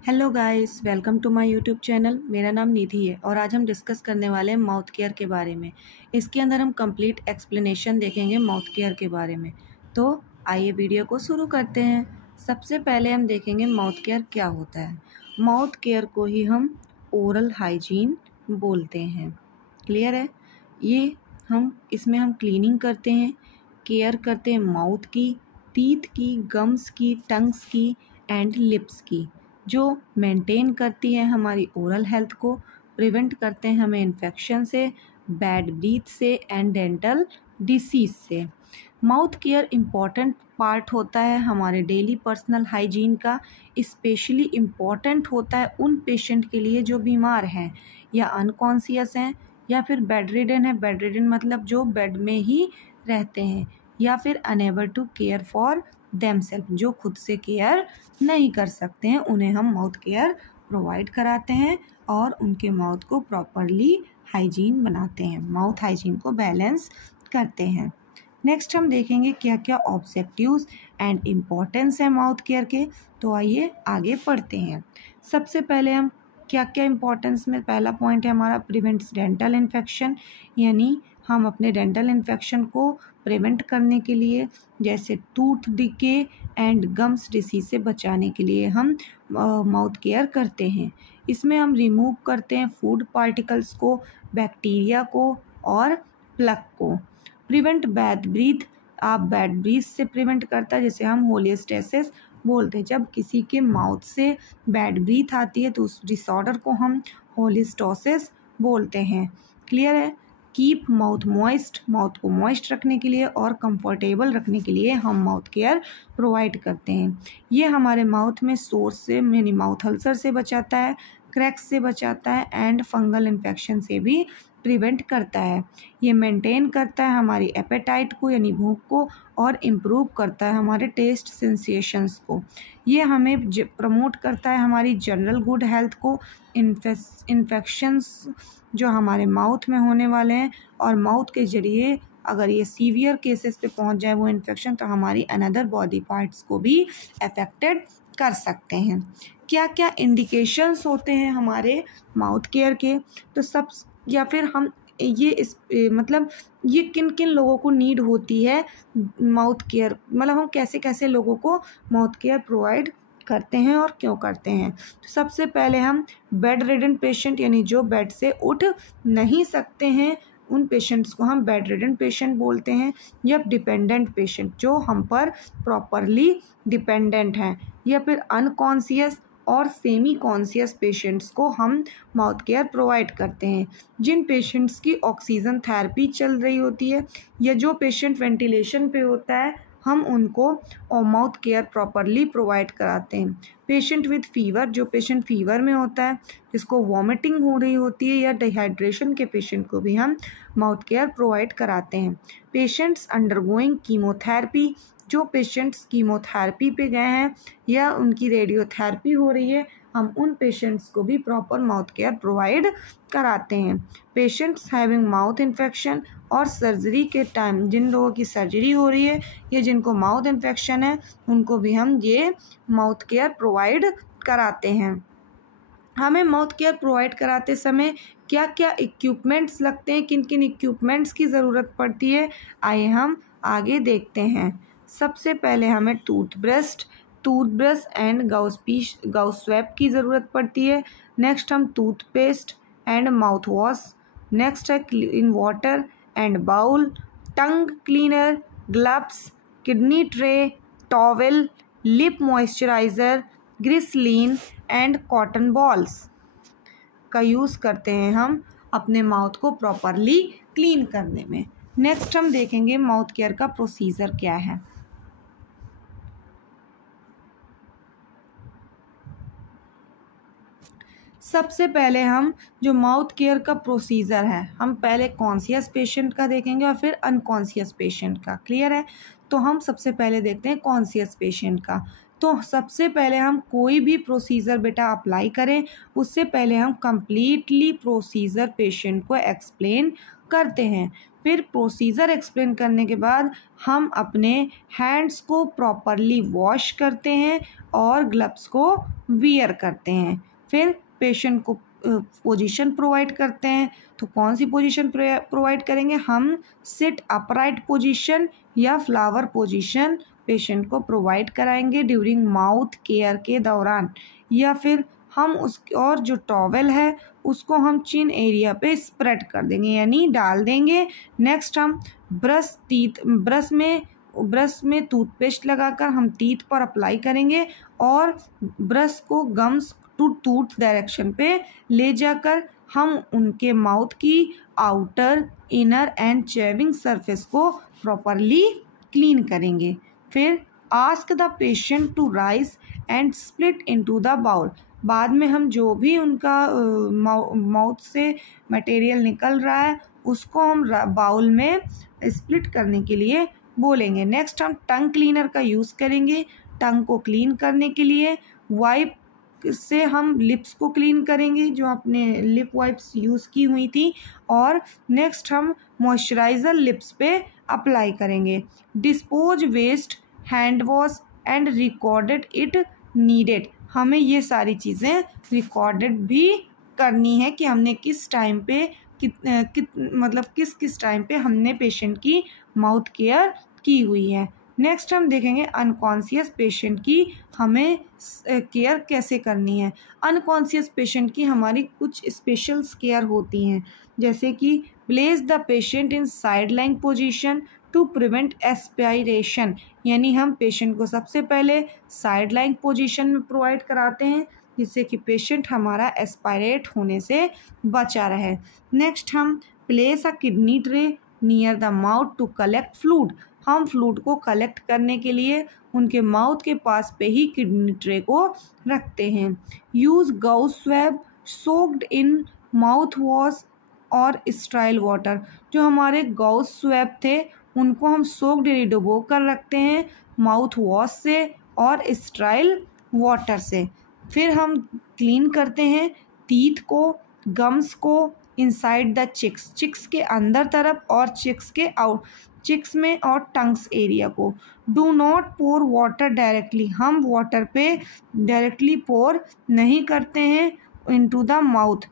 Hello guys, welcome to my YouTube channel. मेरा नाम निधि है और आज हम डिस्कस करने वाले हैं माउथ केयर के बारे में। इसके अंदर हम कंप्लीट एक्सप्लेनेशन देखेंगे माउथ केयर के बारे में। तो आइए वीडियो को शुरू करते हैं। सबसे पहले हम देखेंगे माउथ केयर क्या होता है। माउथ केयर को ही हम ओरल हाइजीन बोलते हैं। क्लियर है? ये इसमें हम क्लीनिंग करते हैं, केयर करते हैं माउथ की, टीथ की, गम्स की, टंग्स की एंड लिप्स की, जो मेंटेन करती है हमारी ओरल हेल्थ को, प्रिवेंट करते हैं हमें इन्फेक्शन से, बैड ब्रीथ से एंड डेंटल डिसीज से। माउथ केयर इम्पॉर्टेंट पार्ट होता है हमारे डेली पर्सनल हाइजीन का। स्पेशली इम्पॉर्टेंट होता है उन पेशेंट के लिए जो बीमार हैं या अनकॉन्शियस हैं या फिर बेड रिडन है। बेड रिडन मतलब जो बेड में ही रहते हैं, या फिर unable to care for themself, जो खुद से केयर नहीं कर सकते हैं, उन्हें हम माउथ केयर प्रोवाइड कराते हैं और उनके माउथ को प्रॉपरली हाइजीन बनाते हैं, माउथ हाइजीन को बैलेंस करते हैं। नेक्स्ट हम देखेंगे क्या क्या ऑब्जेक्टिव्स एंड इम्पोर्टेंस है माउथ केयर के। तो आइए आगे पढ़ते हैं। सबसे पहले हम क्या क्या इम्पोर्टेंस में पहला पॉइंट है हमारा प्रिवेंट्स डेंटल इन्फेक्शन, यानी हम अपने डेंटल इन्फेक्शन को प्रिवेंट करने के लिए, जैसे tooth decay and gums disease से बचाने के लिए हम माउथ केयर करते हैं। इसमें हम रिमूव करते हैं फूड पार्टिकल्स को, बैक्टीरिया को और प्लग को। प्रिवेंट बैड ब्रीथ, आप बैड ब्रीथ से प्रिवेंट करता है, जैसे हम होलिस्टेसिस बोलते हैं। जब किसी के माउथ से बैड ब्रीथ आती है तो उस डिसऑर्डर को हम होलिस्टोसिस बोलते हैं। क्लियर है? कीप माउथ मॉइस्ट, माउथ को मॉइस्ट रखने के लिए और कंफर्टेबल रखने के लिए हम माउथ केयर प्रोवाइड करते हैं। ये हमारे माउथ में सोर्स से यानी माउथ अल्सर से बचाता है, क्रैक्स से बचाता है एंड फंगल इन्फेक्शन से भी प्रिवेंट करता है। ये मेंटेन करता है हमारी एपेटाइट को यानी भूख को और इम्प्रूव करता है हमारे टेस्ट सेंसेशंस को। ये हमें प्रमोट करता है हमारी जनरल गुड हेल्थ को, इन्फेक्शंस जो हमारे माउथ में होने वाले हैं और माउथ के जरिए अगर ये सीवियर केसेस पे पहुंच जाए वो इन्फेक्शन, तो हमारी अनदर बॉडी पार्ट्स को भी अफेक्टेड कर सकते हैं। क्या क्या इंडिकेशंस होते हैं हमारे माउथ केयर के, तो सब या फिर हम मतलब ये किन किन लोगों को नीड होती है माउथ केयर, मतलब हम कैसे कैसे लोगों को माउथ केयर प्रोवाइड करते हैं और क्यों करते हैं। तो सबसे पहले हम बेड रिडन पेशेंट, यानी जो बेड से उठ नहीं सकते हैं, उन पेशेंट्स को हम बेड रिडन पेशेंट बोलते हैं। या डिपेंडेंट पेशेंट, जो हम पर प्रॉपरली डिपेंडेंट हैं, या फिर अनकॉन्शियस और सेमी कॉन्शियस पेशेंट्स को हम माउथ केयर प्रोवाइड करते हैं। जिन पेशेंट्स की ऑक्सीजन थेरेपी चल रही होती है या जो पेशेंट वेंटिलेशन पे होता है, हम उनको माउथ केयर प्रॉपरली प्रोवाइड कराते हैं। पेशेंट विद फीवर, जो पेशेंट फीवर में होता है, जिसको वॉमिटिंग हो रही होती है या डिहाइड्रेशन के पेशेंट को भी हम माउथ केयर प्रोवाइड कराते हैं। पेशेंट्स अंडरगोइंग कीमोथेरेपी, जो पेशेंट्स कीमोथेरेपी पे गए हैं या उनकी रेडियोथेरेपी हो रही है, हम उन पेशेंट्स को भी प्रॉपर माउथ केयर प्रोवाइड कराते हैं। पेशेंट्स हैविंग माउथ इन्फेक्शन और सर्जरी के टाइम, जिन लोगों की सर्जरी हो रही है या जिनको माउथ इन्फेक्शन है, उनको भी हम ये माउथ केयर प्रोवाइड कराते हैं। हमें माउथ केयर प्रोवाइड कराते समय क्या क्या इक्विपमेंट्स लगते हैं, किन किन इक्विपमेंट्स की ज़रूरत पड़ती है, आइए हम आगे देखते हैं। सबसे पहले हमें टूथब्रश एंड गाउस स्वैप की ज़रूरत पड़ती है। नेक्स्ट हम toothpaste and mouthwash. Next है clean water and bowl, tongue cleaner, gloves, kidney tray, towel, lip moisturiser, glycerine and cotton balls का यूज़ करते हैं हम अपने माउथ को प्रॉपरली क्लीन करने में। नेक्स्ट हम देखेंगे माउथ केयर का प्रोसीजर क्या है। सबसे पहले हम जो माउथ केयर का प्रोसीजर है, हम पहले कॉन्शियस पेशेंट का देखेंगे और फिर अनकॉन्शियस पेशेंट का। क्लियर है? तो हम सबसे पहले देखते हैं कॉन्शियस पेशेंट का। तो सबसे पहले हम कोई भी प्रोसीजर बेटा अप्लाई करें, उससे पहले हम कंप्लीटली प्रोसीजर पेशेंट को एक्सप्लेन करते हैं। फिर प्रोसीजर एक्सप्लेन करने के बाद हम अपने हैंड्स को प्रॉपरली वॉश करते हैं और ग्लव्स को वियर करते हैं। फिर पेशेंट को पोजीशन प्रोवाइड करते हैं। तो कौन सी पोजीशन प्रोवाइड करेंगे हम? सिट अपराइट पोजीशन या फ्लावर पोजीशन पेशेंट को प्रोवाइड कराएंगे ड्यूरिंग माउथ केयर के दौरान। या फिर हम उस और जो टॉवेल है उसको हम चिन एरिया पे स्प्रेड कर देंगे यानी डाल देंगे। नेक्स्ट हम ब्रश में टूथपेस्ट लगाकर हम टीथ पर अप्लाई करेंगे और ब्रश को गम्स टू टूथ डायरेक्शन पे ले जाकर हम उनके माउथ की outer, inner and chewing surface को प्रॉपरली क्लीन करेंगे। फिर ask the patient to rise and split into the bowl. बाद में हम जो भी उनका माउथ से मटेरियल निकल रहा है उसको हम बाउल में स्प्लिट करने के लिए बोलेंगे। नेक्स्ट हम टंग क्लीनर का यूज़ करेंगे टंग को क्लीन करने के लिए। वाइप से हम लिप्स को क्लीन करेंगे जो आपने लिप वाइप्स यूज़ की हुई थी। और नेक्स्ट हम मॉइस्चराइज़र लिप्स पे अप्लाई करेंगे। Dispose waste, hand wash and recorded it needed. हमें ये सारी चीज़ें रिकॉर्डेड भी करनी है कि हमने किस टाइम पे किस किस टाइम पे हमने पेशेंट की माउथ केयर की हुई है। नेक्स्ट हम देखेंगे अनकॉन्शियस पेशेंट की हमें केयर कैसे करनी है। अनकॉन्शियस पेशेंट की हमारी कुछ स्पेशल केयर होती हैं जैसे कि place the patient in side line position to prevent aspiration, यानी हम पेशेंट को सबसे पहले साइड लाइन पोजीशन में प्रोवाइड कराते हैं जिससे कि पेशेंट हमारा एस्पायरेट होने से बचा रहे। नेक्स्ट हम place a kidney tray near the mouth to collect fluid. हम फ्लूइड को कलेक्ट करने के लिए उनके माउथ के पास पे ही किडनी ट्रे को रखते हैं। Use Gauss swab soaked in mouth wash और स्टाइल वाटर। जो हमारे गाउस स्वैब थे उनको हम सोक्ड यानी डुबो कर रखते हैं माउथ वॉश से और स्टाइल वाटर से। फिर हम क्लीन करते हैं टीथ को, गम्स को इनसाइड द चिक्स के अंदर तरफ और चिक्स में और टंग्स एरिया को। Do not pour water directly. हम वाटर पे डायरेक्टली पोर नहीं करते हैं इनटू द माउथ।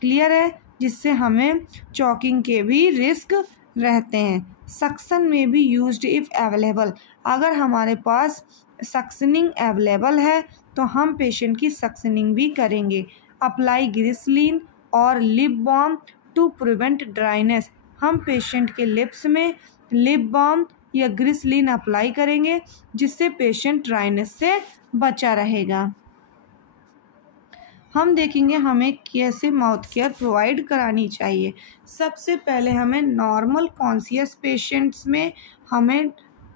क्लियर है? जिससे हमें चॉकिंग के भी रिस्क रहते हैं। सक्शन में भी यूज्ड इफ़ अवेलेबल। अगर हमारे पास सक्शनिंग अवेलेबल है तो हम पेशेंट की सक्शनिंग भी करेंगे। अप्लाई ग्लिसरीन और lip balm to prevent dryness. हम पेशेंट के लिप्स में लिप बाम या ग्लिसरीन अप्लाई करेंगे जिससे पेशेंट ड्राइनेस से बचा रहेगा। हम देखेंगे हमें कैसे माउथ केयर प्रोवाइड करानी चाहिए। सबसे पहले हमें नॉर्मल कॉन्शियस पेशेंट्स में हमें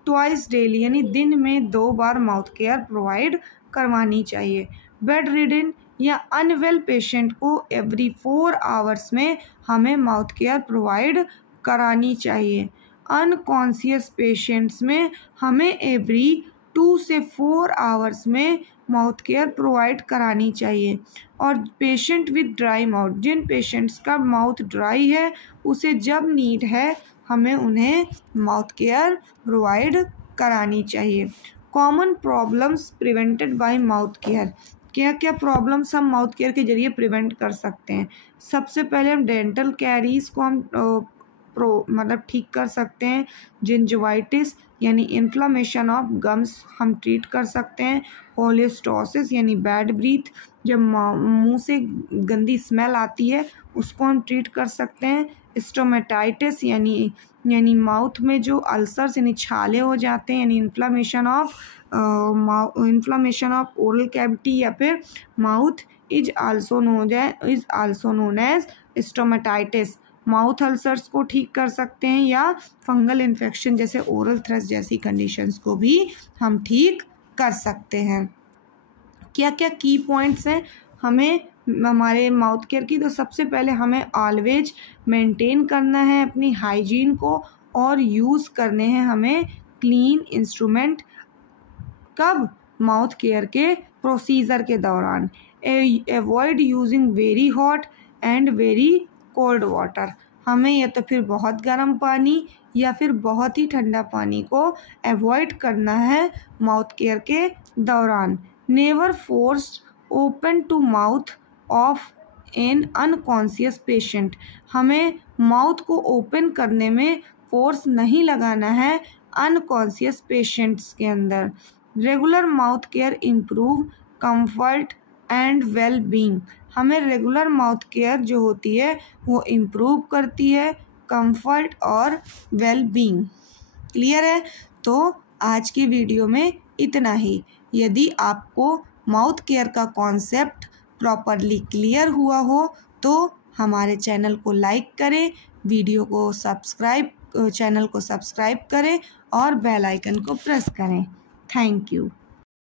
ट्वाइस डेली यानी दिन में 2 बार माउथ केयर प्रोवाइड करवानी चाहिए। बेड रिडन या अनवेल पेशेंट को एवरी 4 आवर्स में हमें माउथ केयर प्रोवाइड करानी चाहिए। अनकॉन्शियस पेशेंट्स में हमें एवरी 2 से 4 आवर्स में माउथ केयर प्रोवाइड करानी चाहिए। और पेशेंट विद ड्राई माउथ, जिन पेशेंट्स का माउथ ड्राई है उसे जब नीड है हमें उन्हें माउथ केयर प्रोवाइड करानी चाहिए। Common problems prevented by mouth care. क्या क्या प्रॉब्लम्स हम माउथ केयर के जरिए प्रिवेंट कर सकते हैं? सबसे पहले हम डेंटल कैरीज को हम ठीक कर सकते हैं। जिंजवाइटिस यानी इन्फ्लामेशन ऑफ गम्स हम ट्रीट कर सकते हैं। होलिस्टोसिस यानी बैड ब्रीथ, जब मुंह से गंदी स्मेल आती है उसको हम ट्रीट कर सकते हैं। स्टोमेटाइटिस यानी माउथ में जो अल्सर्स यानी छाले हो जाते हैं यानी इन्फ्लामेशन ऑफ ओरल कैविटी या फिर mouth is also known as stomatitis. Mouth ulcers को ठीक कर सकते हैं या फंगल इन्फेक्शन जैसे ओरल थ्रस जैसी कंडीशंस को भी हम ठीक कर सकते हैं। क्या क्या की पॉइंट्स हैं हमें हमारे माउथ केयर की? तो सबसे पहले हमें ऑलवेज मेंटेन करना है अपनी हाइजीन को और यूज़ करने हैं हमें क्लीन इंस्ट्रूमेंट। कब? माउथ केयर के प्रोसीजर के दौरान। Avoid using very hot and very cold water. हमें या तो फिर बहुत गर्म पानी या फिर बहुत ही ठंडा पानी को अवॉइड करना है माउथ केयर के दौरान। Never force open to mouth of an unconscious patient. हमें माउथ को ओपन करने में फोर्स नहीं लगाना है अनकॉन्शियस पेशेंट्स के अंदर। Regular mouth care improve comfort and well being. हमें रेगुलर माउथ केयर जो होती है वो इम्प्रूव करती है कंफर्ट और वेल बीइंग। क्लियर है? तो आज की वीडियो में इतना ही। यदि आपको माउथ केयर का कॉन्सेप्ट प्रॉपरली क्लियर हुआ हो तो हमारे चैनल को लाइक करें, चैनल को सब्सक्राइब करें और बेल आइकन को प्रेस करें। Thank you.